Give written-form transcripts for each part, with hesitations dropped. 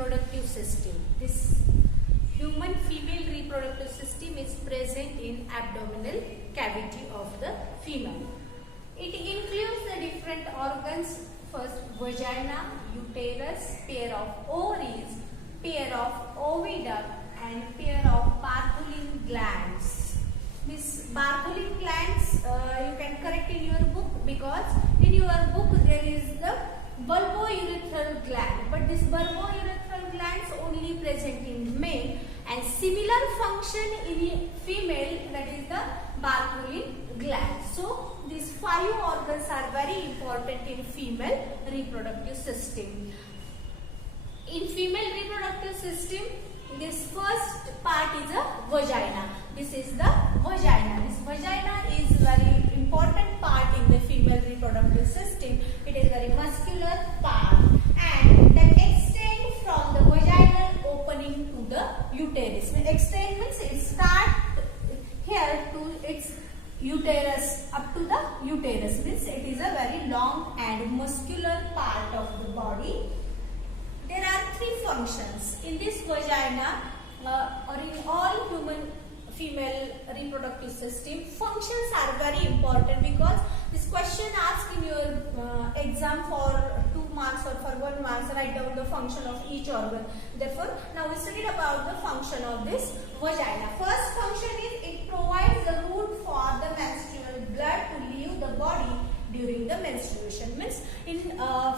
reproductive system. This human female reproductive system is present in abdominal cavity of the female. It includes the different organs. First, vagina, uterus, pair of ovaries, pair of oviduct, and pair of Bartholin glands. This Bartholin glands you can correct in your book, because in your book there is the bulbourethral gland, but this bulbourethral glands only present in male, and similar function in female, that is the Bartholin gland. So these 5 organs are very important in female reproductive system. In female reproductive system, this first part is a vagina. This is the vagina. This vagina is very important part in the female reproductive system. It is very muscular part, and that extend from the vaginal opening to the uterus. Extend means it start here to its uterus, up to the uterus, means it is a very long and muscular part of the body. There are 3 functions in this vagina, or in all human female reproductive system. Functions are very important, because this question asked in your exam for 2 marks or for 1 mark, write down the function of each organ. Therefore, now we studied about the function of this vagina. First function is it provides the route for the menstrual blood to leave the body during the menstruation. Means in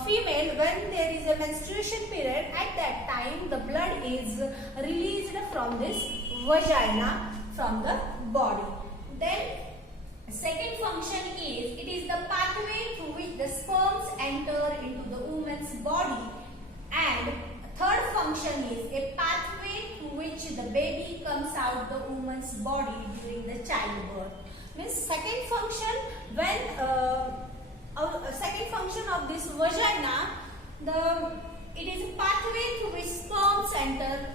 female, when there is a menstruation period, at that time the blood is released from this vagina, from the body. Then second function is it is the pathway through which the sperms enter into the woman's body, and third function is a pathway through which the baby comes out the woman's body during the childbirth. Means second function, when second function of this vagina, it is a pathway through which sperms enter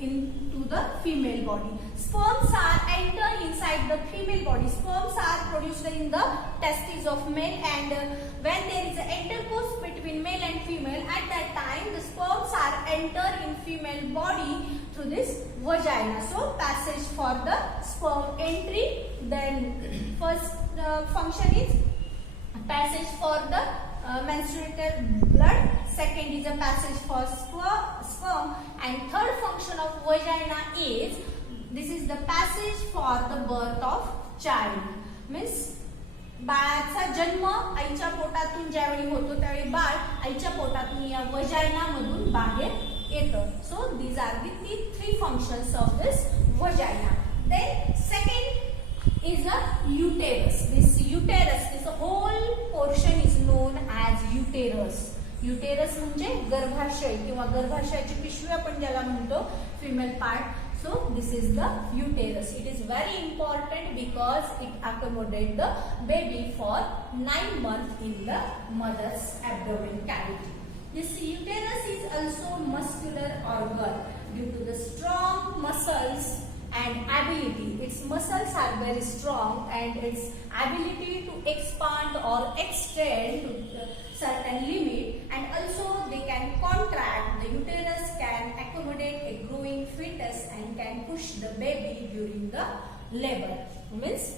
into the female body. Sperms are enter inside the female body. Sperms are produced in the testes of male, and when there is an intercourse between male and female, at that time the sperms are enter in female body through this vagina. So passage for the sperm entry. Then first function is passage for the menstrual blood. Second is a passage for sperm, and third function of vagina is this is the passage for the birth of child. Means बाळाचा जन्म आईच्या पोटातून ज्यावेळी होतो त्यावेळी बाळ आईच्या पोटातून या वजायना मधून बाहेर येतं. So these are the 3 functions of this vagina. Then second is a uterus. This whole portion is known as uterus. Uterus म्हणजे गर्भाशय किंवा गर्भाशयाची पिशवी आपण ज्याला म्हणतो, female part. So this is the uterus. It is very important because it accommodates the baby for 9 months in the mother's abdomen cavity. This uterus is also muscular organ due to the strong muscles and ability. Its muscles are very strong, and its ability to expand or extend to certain limit, and also they can contract. The uterus can accommodate a growing fetus and can push the baby during the labor. Means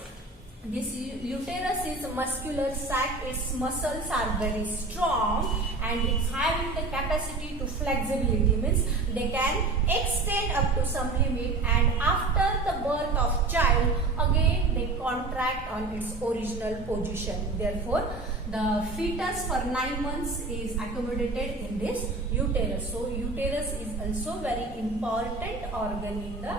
this uterus is a muscular sac. Its muscles are very strong, and it's having the capacity to flexibility. Means they can extend up to some limit, and after the birth of child again they contract on its original position. Therefore the fetus for 9 months is accommodated in this uterus. So uterus is also very important organ in the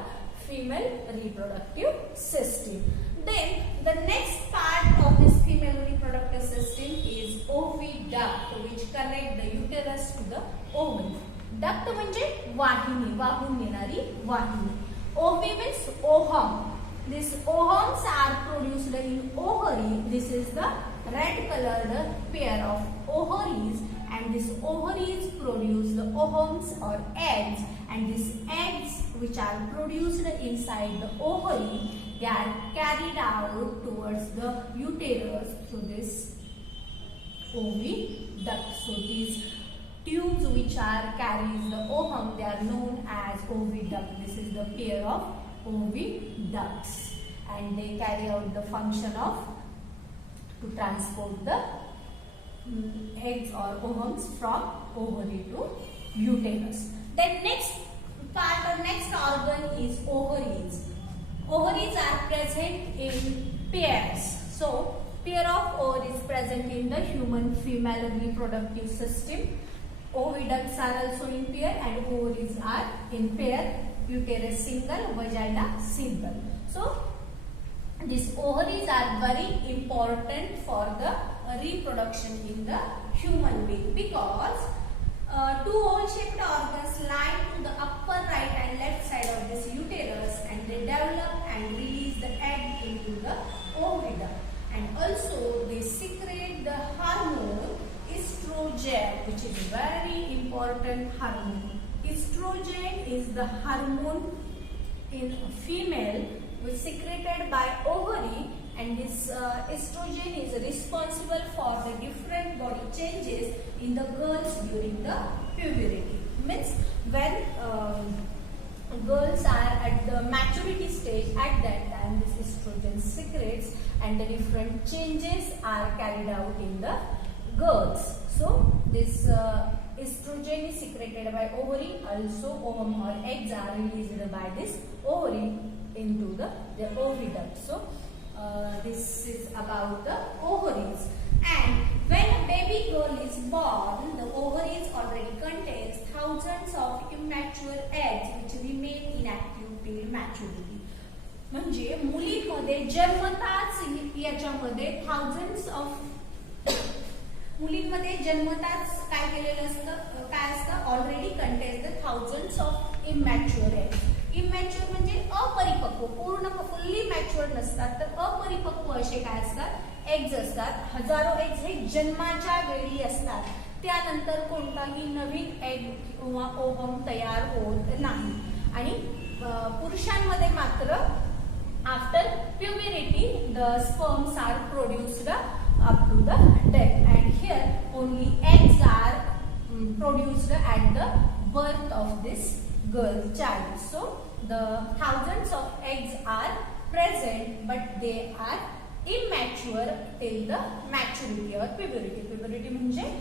female reproductive system. Then the next part of this female reproductive system is oviduct, which connect the uterus to the ovum. Duct म्हणजे वाहिनी, वाहून नेणारी वाहिनी. Ovi means ovum. These ovums are produced in ovary. This is the red colored pair of ovaries, and these ovaries produce the ovums or eggs, and these eggs which are produced inside the ovary, they are carried out towards the uterus through this oviduct. So these tubes which are carries the ovum, they are known as oviduct. This is the pair of oviducts, and they carry out the function of to transport the eggs or ovums from ovary to uterus. Then next part or next organ is ovaries. Ovaries are present in pairs. So pair of ovaries present in the human female reproductive system. Oviducts are also in pair and ovaries are in pair. Uterus single, vagina single. So these ovaries are very important for the reproduction in the human being, because two oval-shaped organs lie to the upper right and left side of this uterus, and they develop and release the egg into the oviduct. And also they secrete the hormone estrogen, which is very important hormone. Estrogen is the hormone in female which is secreted by ovary, and this estrogen is responsible for the different body changes in the girls during the puberty. Means when girls are at the maturity stage, at that time this estrogen secretes and the different changes are carried out in the girls. So this estrogen is secreted by ovary, also ovum or eggs are released by this ovary into the oviduct. So this is about the ovaries. And when a baby girl is born, the ovaries already contains thousands of immature eggs which remain inactive till maturity. म्हणजे मुलीमध्ये जन्मताच याच्यामध्ये thousands of मुलींमध्ये जन्मताच काय केलेलं असतं, काय असतं, already contains the thousands of immature eggs. Immature म्हणजे अपरिपक्व, पूर्ण फुल्ली मॅच्युअर नसतात, तर अपरिपक्व असे काय असतात, एग्ज असतात. हजारो एग्ज हे जन्माच्या वेळी असतात. त्यानंतर कोणताही नवीन एग किंवा ओव्हम तयार होत नाही. आणि पुरुषांमध्ये मात्र after puberty the sperms are produced up to the death, and here only eggs are produced at the birth of this girl child. So the thousands of eggs are present, but they are immature till the maturity or puberty. Puberty म्हणजे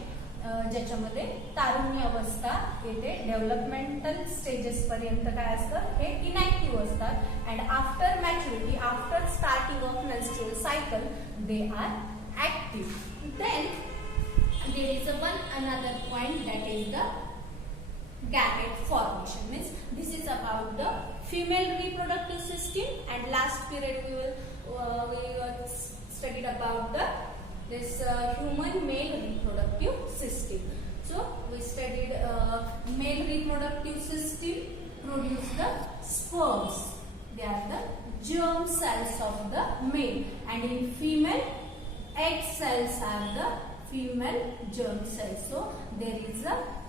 ज्याच्यामध्ये तारुण्य अवस्था येते, developmental stages पर्यंत काय असतं, हे inactive असतात. And after maturity, after starting of menstrual cycle, they are active. Then there is another point, that is the gamete formation. Means this is about the female reproductive system, and last period we studied about this human male reproductive system. So we studied male reproductive system produce the sperms. They are the germ cells of the male, and in female egg cells are the female germ cells. So there is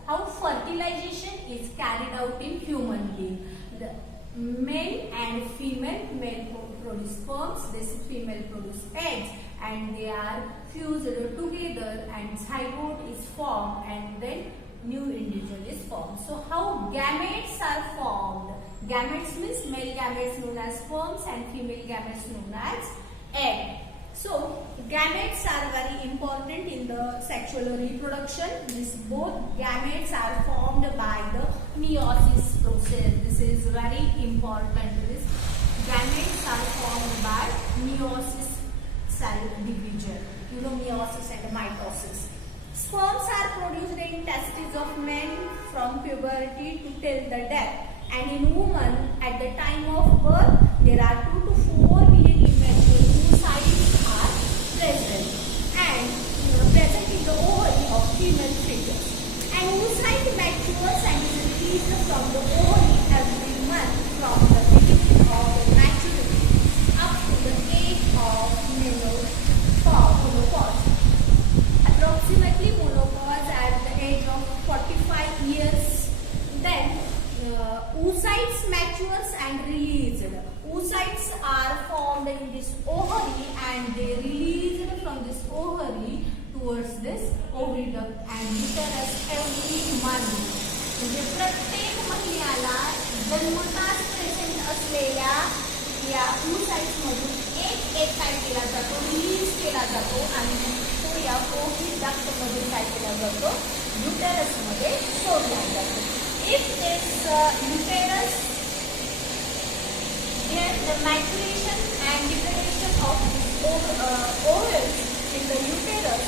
how fertilization is carried out in human being. The male and female, male produce sperms, this female produce eggs, and they are fused together and zygote is formed, and then new individual is formed. So how gametes are formed? Gametes means male gametes known as sperms and female gametes known as egg. So gametes are very important in the sexual reproduction. This both gametes are formed by the meiosis process. This is very important. This gametes are formed by meiosis cell division. You know meiosis and mitosis. Sperms are produced in testes of men from puberty to till the death. And in women at the time of birth, there are 2 to 4 million immature oocytes are present and present in the ovary of female fetus. And oocyte matures and is released from the ovary every month from the beginning of maturity up to the age of menopause. Approximately menopause at the age of 45 years. Then oocytes matures and released. Oocytes are formed in this ovary and they released from this ovary towards this oviduct and uterus every या oocytes मधून एक काय केला जातो, release केला जातो आणि तो या ओव्हरी डक्ट मधून काय केला जातो, युटेरस मध्ये सोडला जातो. If this uterus the maturation and depredation of ovules in the uterus,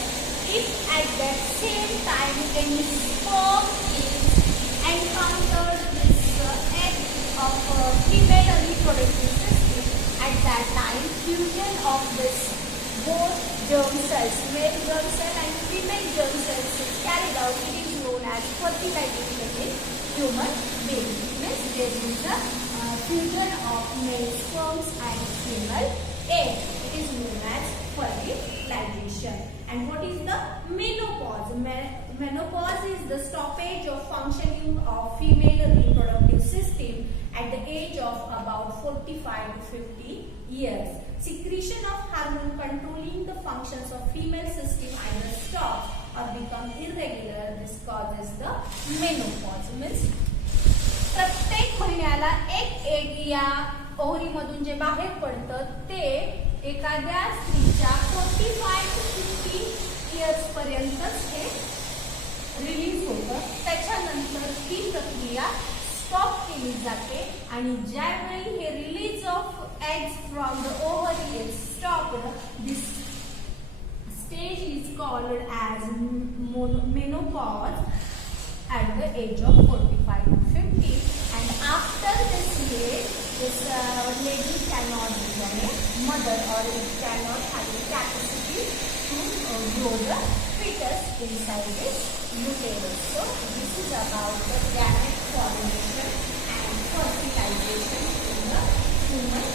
if at that same time any sperm is encountered this egg of female reproductive system, at that time fusion of this both germ cells, male germ cell and female germ cells is carried out. It is known as fertilization in human being. Means there is a fusion of male sperms and female egg. It is known as fertilization. And what is the menopause? Menopause is the stoppage of functioning of female reproductive system at the age of about 45 to 50 years. Secretion of hormone controlling the functions of female system either stops or become irregular. This causes the menopause. Means प्रत्येक महिन्याला एक या ovary मधून जे बाहेर पडतं ते एखाद्या स्त्रीच्या 45 to 50 इयर्स पर्यंतच हे रिलीज होतं. त्याच्यानंतर ही प्रक्रिया स्टॉप केली जाते आणि ज्यावेळी हे release of eggs from the ovary is stopped, this stage is called as menopause at the age of 45 to 50, and after this age this lady cannot become a mother or it cannot have the capacity to grow the fetus inside its uterus. So this is about the gamete formation and fertilization in the human